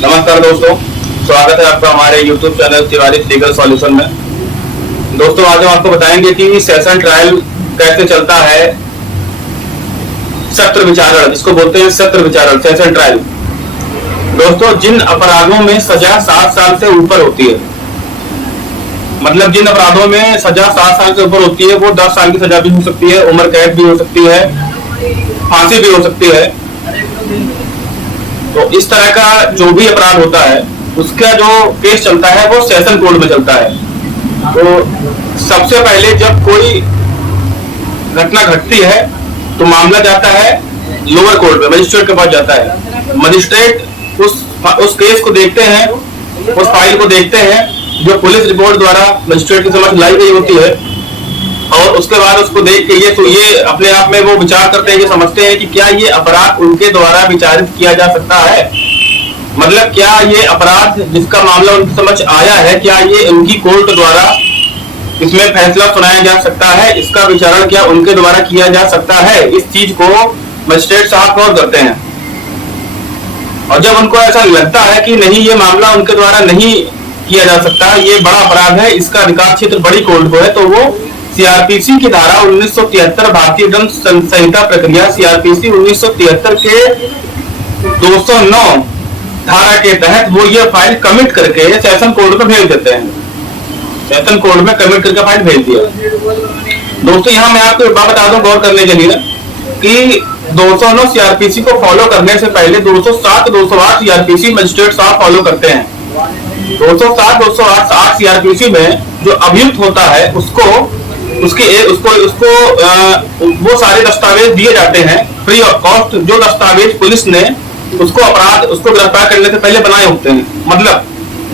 नमस्कार दोस्तों, स्वागत है आपका हमारे YouTube channel Tiwari legal solution में। दोस्तों, आज हम आपको बताएंगे कि सेशन ट्रायल कैसे चलता है। सत्र विचारण, जिसको बोलते हैं सत्र विचारण, सेशन ट्रायल। दोस्तों, जिन अपराधों में सजा 7 साल से ऊपर होती है, मतलब जिन अपराधों में सजा 7 साल से ऊपर होती है वो 10 साल की सजा भी हो सकती है, उम्र कैद भी हो सकती है, फांसी भी हो सकती है। तो इस तरह का जो भी अपराध होता है उसका जो केस चलता है वो सेशन कोर्ट में चलता है। तो सबसे पहले जब कोई घटना घटती है तो मामला जाता है लोअर कोर्ट में, मजिस्ट्रेट के पास जाता है। मजिस्ट्रेट उस केस को देखते हैं, उस फाइल को देखते हैं जो पुलिस रिपोर्ट द्वारा मजिस्ट्रेट के समक्ष लाई गई होती है, और उसके बाद उसको देख के ये अपने आप में वो विचार करते हैं, ये समझते हैं कि क्या ये अपराध उनके द्वारा विचारित किया जा सकता है, मतलब क्या ये अपराध जिसका मामला उनके समक्ष आया है, क्या ये उनकी कोर्ट द्वारा इसमें फैसला सुनाया जा सकता है, इसका विचारण क्या उनके द्वारा किया जा सकता है। इस चीज को मजिस्ट्रेट साहब गौर करते हैं, और जब उनको ऐसा लगता है कि नहीं, ये मामला उनके द्वारा नहीं किया जा सकता, ये बड़ा अपराध है, इसका अधिकार क्षेत्र बड़ी कोर्ट को है, तो वो सीआरपीसी की धारा 1973 भारतीय दंड संहिता प्रक्रिया सीआरपीसी 1973 के 209 धारा के तहत वो ये फाइल कमिट करके सेशन कोर्ट में भेज देते हैं। सेशन कोर्ट में कमिट करके फाइल भेज दिया। दोस्तों, यहाँ मैं आपको एक बात बता दूं गौर करने के लिए कि 209 सीआरपीसी को फॉलो करने से पहले 207 208 सीआरपीसी मजिस्ट्रेट साहब फॉलो करते हैं। 207 208 सीआरपीसी में जो अभियुक्त होता है उसको वो सारे दस्तावेज दिए जाते हैं फ्री ऑफ कॉस्ट, जो दस्तावेज पुलिस ने उसको गिरफ्तार करने से पहले बनाए होते हैं। मतलब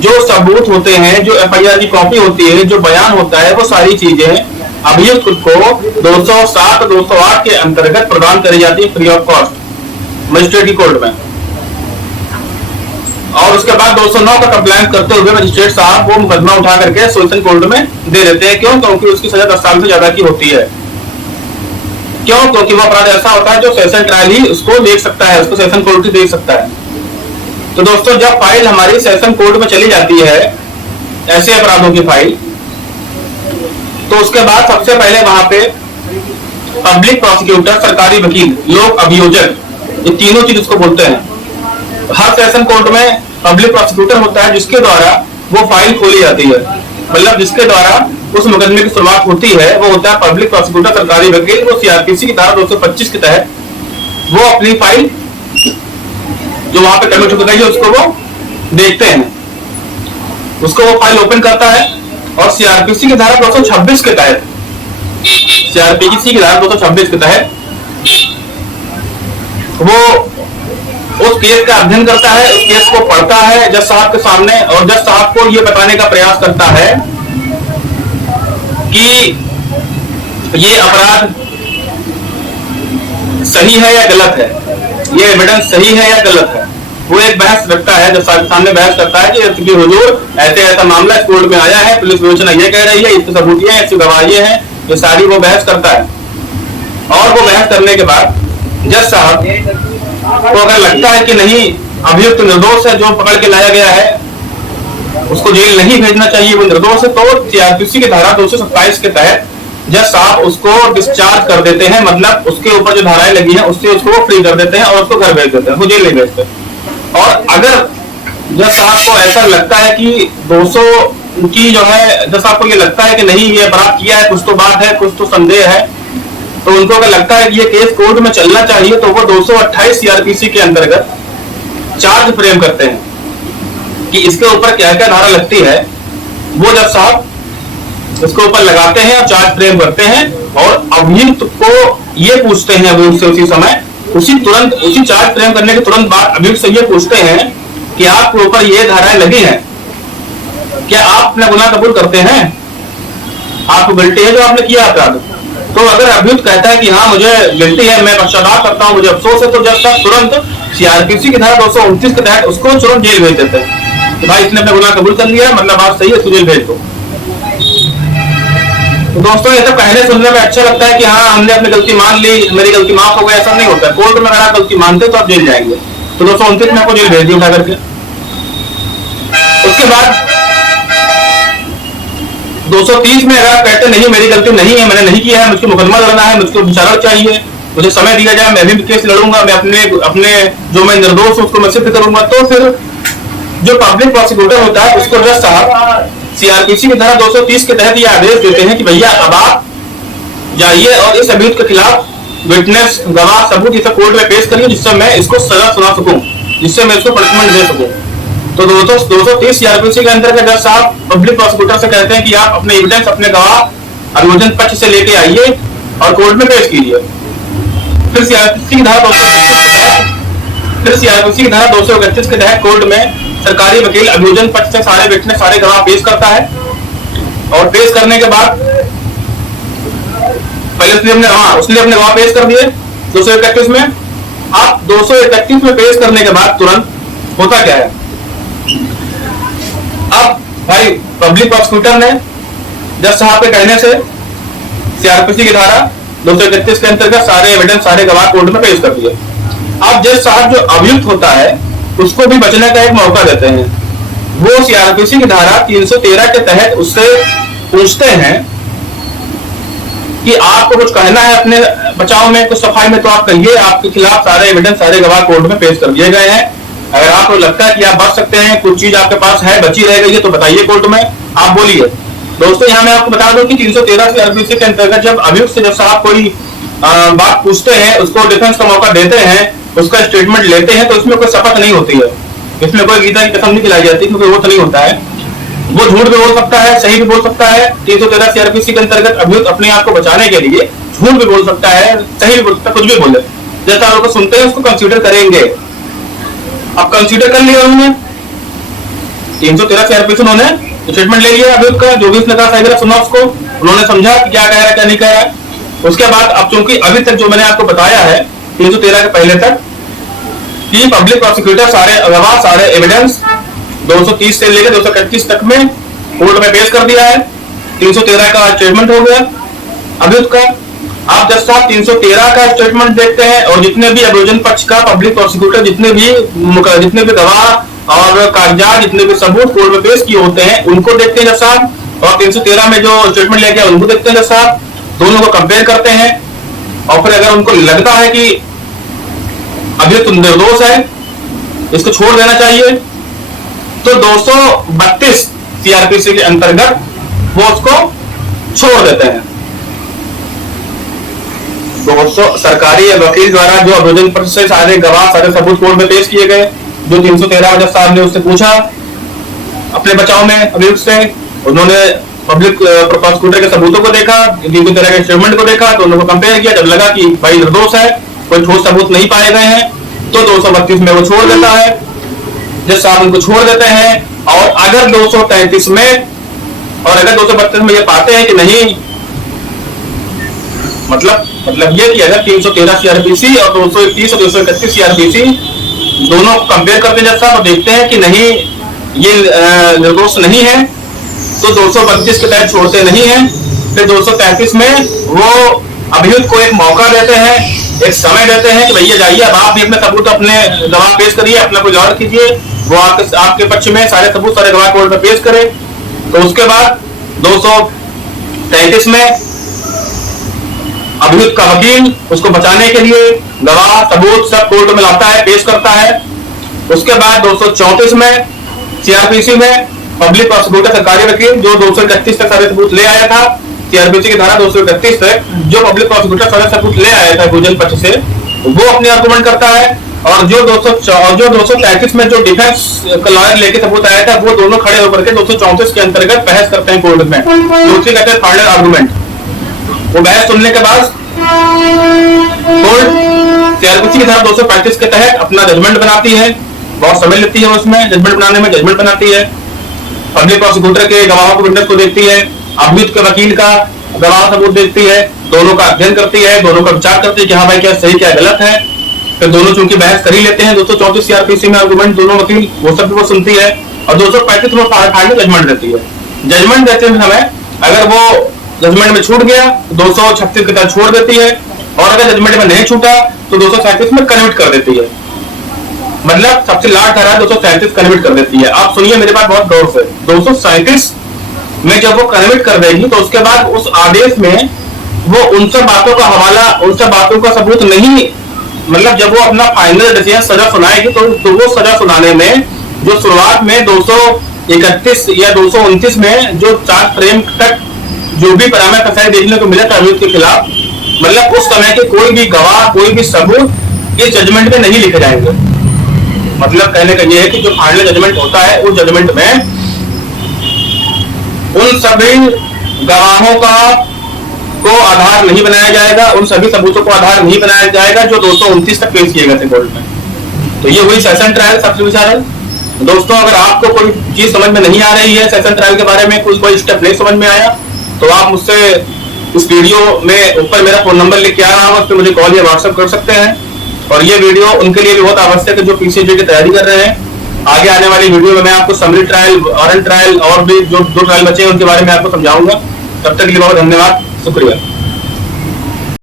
जो सबूत होते हैं, जो एफआईआर की कॉपी होती है, जो बयान होता है, वो सारी चीजें अभियुक्त को 207 208 के अंतर्गत प्रदान करी जाती है फ्री ऑफ कॉस्ट मजिस्ट्रेट की कोर्ट में। और उसके बाद 209 का कंप्लायंस करते हुए मजिस्ट्रेट साहब वो मुकदमा उठा करके सेशन कोर्ट में दे देते हैं। क्यों? क्योंकि उसकी सजा 10 साल से ज्यादा की होती है। क्यों? क्योंकि वो अपराध ऐसा होता है जो सेशन ट्रायल ही उसको देख सकता है, उसको सेशन कोर्ट ही देख सकता है। तो दोस्तों, जब फाइल हमारी सेशन कोर्ट में चली जाती है, ऐसे अपराधों की फाइल, तो उसके बाद सबसे पहले वहां पे पब्लिक प्रोसिक्यूटर, सरकारी वकील, लोक अभियोजक, ये तीनों चीज उसको बोलते हैं। हर सेशन कोर्ट में पब्लिक प्रोसिक्यूटर होता है जिसके द्वारा वो फाइल खोली जाती है, मतलब जिसके द्वारा उस मुकदमे की शुरुआत होती है वो होता है पब्लिक प्रोसिक्यूटर, सरकारी वकील। वो सीआरपीसी की धारा 225 के तहत वो अपनी फाइल जो वहां पे कमिट हो गई है उसको वो देखते हैं, उसको वो फाइल ओपन करता है, और सीआरपीसी की धारा 226 के तहत, सीआरपीसी की धारा 226 के तहत वो उस केस का अध्ययन करता है, उस केस को पढ़ता है जज साहब के सामने, और जज साहब को यह बताने का प्रयास करता है कि ये अपराध सही है या गलत है, ये एविडेंस सही है या गलत है। वो एक बहस रखता है, जज साहब के सामने बहस करता है कि हुजूर ऐसे ऐसा मामला इस कोर्ट में आया है, पुलिस विवेचना ये कह रही है, इसके सबूत ये है, इसकी गवाही ये है, ये सारी वो बहस करता है। और वो बहस करने के बाद जज साहब तो अगर लगता है कि नहीं, अभियुक्त निर्दोष है, जो पकड़ के लाया गया है उसको जेल नहीं भेजना चाहिए, वो निर्दोष है, तो सीआरपीसी की धारा 227 के तहत जज साहब उसको डिस्चार्ज कर देते हैं, मतलब उसके ऊपर जो धाराएं लगी हैं उससे उसको फ्री कर देते हैं और उसको घर भेज देते हैं, वो जेल नहीं भेजते। और अगर जज साहब को ऐसा लगता है कि 200 की जो है, जज साहब को ये लगता है कि नहीं, ये अपराध किया है, कुछ तो बात है, कुछ तो संदेह है, तो उनको अगर लगता है कि ये केस कोर्ट में चलना चाहिए, तो वो 228 सीआरपीसी के अंतर्गत चार्ज फ्रेम करते हैं कि इसके ऊपर क्या क्या धारा लगती है। वो जब साहब उसके ऊपर लगाते हैं और चार्ज फ्रेम करते हैं, और अभियुक्त को ये पूछते हैं अभियुक्त से उसी समय, उसी चार्ज फ्रेम करने के तुरंत बाद अभियुक्त से ये पूछते हैं कि आपके ऊपर ये धाराएं लगी हैं, क्या आप अपना गुनाह कबूल करते हैं, आपको गिल्टी है जो आपने किया अपराध। तो अगर अभियुक्त कहता है कि हाँ मुझे गिल्टी है, मैं पश्चाताप करता हूँ, मुझे अफसोस है, तो जज साहब तुरंत सीआरपीसी की धारा 229 के तहत उसको तुरंत जेल भेज देते हैं कि भाई इसने अपना गुनाह कबूल कर लिया, मतलब बात सही है, इसको जेल भेज दो। तो दोस्तों, ये तो पहले सुनने में अच्छा लगता है कि हाँ हमने अपनी गलती मान ली, मेरी गलती माफ हो गई, ऐसा नहीं होता है। कोर्ट में अगर आप गलती मानते तो आप जेल जाएंगे। तो 229 में आपको जेल भेज दिया उठा करके। उसके बाद 230 में अगर आप कहते नहीं मेरी गलती नहीं है, मैंने नहीं किया है, मुझको मुकदमा लड़ना है, मुझको विचारण चाहिए, मुझे समय दिया जाए, मैं भी केस लड़ूंगा, मैं अपने जो मैं निर्दोष हूं उसको मैं सिद्ध करूंगा, तो फिर जो पब्लिक प्रोसिक्यूटर होता है उसको जज साहब सीआरपीसी की धारा 230 के तहत ये आदेश देते हैं कि भैया अब आप जाइए और इस अभियुक्त के खिलाफ विटनेस, गवाह, सबूत ये सब कोर्ट में पेश करिए, जिससे मैं इसको सजा सुना सकूं, जिससे मैं इसको पनिशमेंट दे सकूं। तो 230 सीआरपीसी के अंदर जज साहब पब्लिक प्रोसिक्यूटर से कहते हैं कि आप अपने एविडेंस, अपने गवाह अभियोजन पक्ष से लेके आइए और कोर्ट में पेश कीजिए। फिर सीआरपीसी की धारा 231 के तहत कोर्ट में सरकारी वकील अभियोजन पक्ष से सारे विटनेस, सारे गवाह पेश करता है, और पेश करने के बाद पहले उसने अपने गवाह पेश कर दिए 231 में। आप 231 में पेश करने के बाद तुरंत होता क्या है, अब भाई पब्लिक प्रोसिक्यूटर ने जज साहब के कहने से सीआरपीसी की धारा 231 के अंतर्गत सारे एविडेंस, सारे गवाह कोर्ट में पेश कर दिए। अब जज साहब जो अभियुक्त होता है उसको भी बचने का एक मौका देते हैं। वो सीआरपीसी की धारा 313 के तहत उससे पूछते हैं कि आपको कुछ कहना है अपने बचाव में, कुछ सफाई में, तो आप कहिए, आपके खिलाफ सारे एविडेंस, सारे गवाह कोर्ट में पेश कर दिए गए हैं, अगर आपको लगता है कि आप बच सकते हैं, कुछ चीज आपके पास है, बची रह गई है, तो बताइए कोर्ट में, आप बोलिए। दोस्तों यहाँ मैं आपको बता दूं कि 313 सीआरपीसी के अंतर्गत जब अभियुक्त से जब साहब कोई बात पूछते हैं, उसको डिफेंस का मौका देते हैं, उसका स्टेटमेंट लेते हैं, तो इसमें कोई शपथ नहीं होती है, इसमें कोई गीता की कसम नहीं खिलाई जाती, क्योंकि वो तो नहीं होता है, वो झूठ भी बोल सकता है, सही भी बोल सकता है। 313 सीआरपीसी के अंतर्गत अभियुक्त अपने आप को बचाने के लिए झूठ भी बोल सकता है, सही भी बोल सकता है, कुछ भी बोले, जैसा आप लोग सुनते हैं उसको कंसीडर करेंगे। अब कंसीडर कर लिया उन्होंने 313 सीआरपीसी, उन्होंने स्टेटमेंट ले लिया अभियुक्त का, जो भी उसने कहा सही सुना, उसको उन्होंने समझा कि क्या कह रहा है क्या नहीं कह रहा है। उसके बाद अब चूंकि अभी तक जो मैंने आपको बताया है 313 के पहले तक कि पब्लिक प्रोसिक्यूटर सारे गवाह, सारे एविडेंस 230 से लेकर 231 तक में कोर्ट में पेश कर दिया है, 313 का स्टेटमेंट हो गया अभियुक्त का। आप जज साहब 313 का स्टेटमेंट देखते हैं और जितने भी अभियोजन पक्ष का पब्लिक प्रोसिक्यूटर जितने भी गवाह और कागजात, जितने भी सबूत कोर्ट में पेश किए होते हैं उनको देखते हैं जज साहब, और 313 में जो स्टेटमेंट लेके उनको देखते हैं जज साहब, दोनों को कंपेयर करते हैं, और फिर अगर उनको लगता है कि अभियुक्त निर्दोष है, इसको छोड़ देना चाहिए, तो 232 सीआरपीसी के अंतर्गत वो उसको छोड़ देते हैं। दोस्तों सरकारी वकील द्वारा जो अभियोजन पक्ष से सारे गवाह, सारे सबूत कोर्ट में पेश किए गए, जो 313 जज साहब ने उससे पूछा अपने बचाव में अभियुक्त से, उन्होंने पब्लिक प्रोसिक्यूटर के सबूतों को देखा, 313 के स्टेटमेंट को देखा, तो उनको कंपेयर किया, जब लगा कि भाई निर्दोष है, कोई ठोस सबूत नहीं पाए गए हैं, तो 232 में वो छोड़ देता है, जज साहब उनको छोड़ देते हैं। और अगर 233 में और अगर 232 में ये पाते हैं कि नहीं, मतलब ये कि अगर 313 सीआरपीसी और 231 और 231 सीआरपीसी दोनों कंपेयर करते जज साहब और देखते हैं कि नहीं ये निर्दोष नहीं है, तो 232 के तहत छोड़ते नहीं है। फिर 233 में वो अभियुक्त को एक मौका देते हैं, एक समय देते हैं कि भैया जाइए, अब आप भी अपने सबूत, अपने गवाह पेश करिए, अपना कोई लॉयर कीजिए, वो आपके पक्ष में सारे सबूत, सारे गवाह कोर्ट में पेश करे। तो उसके बाद 233 में अभियुक्त का वकील उसको बचाने के लिए गवाह, सबूत सब कोर्ट में लाता है, पेश करता है। उसके बाद 234 में सीआरपीसी में पब्लिक प्रोसिक्यूटर सरकारी वकील जो 231 तक सारे सबूत ले आया था, सीआरपीसी की धारा 231 तक जो पब्लिक प्रोसिक्यूटर सारे सबूत ले आया था भोजन पक्ष से, वो अपने आर्गुमेंट करता है। और जो 233 में जो डिफेंस का लॉयर लेके सबूत आया था, वो दोनों खड़े होकर के 234 के अंतर्गत बहस करते हैं कोर्ट में, दूसरी कहते हैं फाइनल आर्गुमेंट। वो बहस सुनने के बाद कोर्ट सीआरपीसी की धारा 235 के तहत अपना जजमेंट बनाती है, बहुत समय लेती है उसमें जजमेंट बनाने में, जजमेंट बनाती है, पब्लिक प्रोसिक्यूटर के गवाहों को विटनेस को देखती है, अभियुक्त के वकील का गवाह सबूत देखती है, दोनों का अध्ययन करती है, दोनों का विचार करती है कि हाँ भाई क्या सही क्या गलत है। फिर दोनों चूंकि बहस कर ही लेते हैं 234 सीआरपीसी में आर्गुमेंट, दोनों वकील वो सब वो सुनती है, और 235 में फाइनल जजमेंट देती है। जजमेंट देते समय अगर वो जजमेंट में छूट गया 236 के तहत छोड़ देती है, और अगर जजमेंट में नहीं छूटा तो 237 में कन्विक्ट कर देती है। मतलब सबसे लास्ट धारा 237 कन्वर्ट कर देती है। आप सुनिए मेरे बात बहुत गौर से, 237 में जब वो कन्वर्ट कर देगी तो उसके बाद उस आदेश में वो उन सब बातों का हवाला, उन सब बातों का सबूत नहीं, मतलब जब वो अपना फाइनल डिसीजन सजा सुनाएगी तो वो सजा सुनाने में जो शुरुआत में 231 या 229 में जो 4 फ्रेम तक जो भी परामर्श कसाई देखने को मिला था अभियुक्त के खिलाफ, मतलब उस समय के कोई भी गवाह, कोई भी सबूत इस जजमेंट में नहीं लिखे जाएंगे। मतलब कहने का यह है कि जो फाइनल जजमेंट होता है उस जजमेंट में उन सभी गवाहों का को आधार नहीं बनाया जाएगा, उन सभी सबूतों को आधार नहीं बनाया जाएगा जो 229 तक पेश किए गए थे कोर्ट में। तो ये हुई सेशन ट्रायल सबसे विचार। दोस्तों अगर आपको कोई चीज समझ में नहीं आ रही है सेशन ट्रायल के बारे में, कोई स्टेप नहीं समझ में आया, तो आप मुझसे इस वीडियो में ऊपर मेरा फोन नंबर लिख के आ रहा हूँ, उस पर मुझे कॉल या व्हाट्सएप कर सकते हैं। और ये वीडियो उनके लिए भी बहुत आवश्यक है जो पीसीजे की तैयारी कर रहे हैं। आगे आने वाली वीडियो में मैं आपको समरी ट्रायल, ऑरल ट्रायल और भी जो 2 ट्रायल बचे हैं उनके बारे में आपको समझाऊंगा। तब तक के लिए बहुत धन्यवाद, शुक्रिया।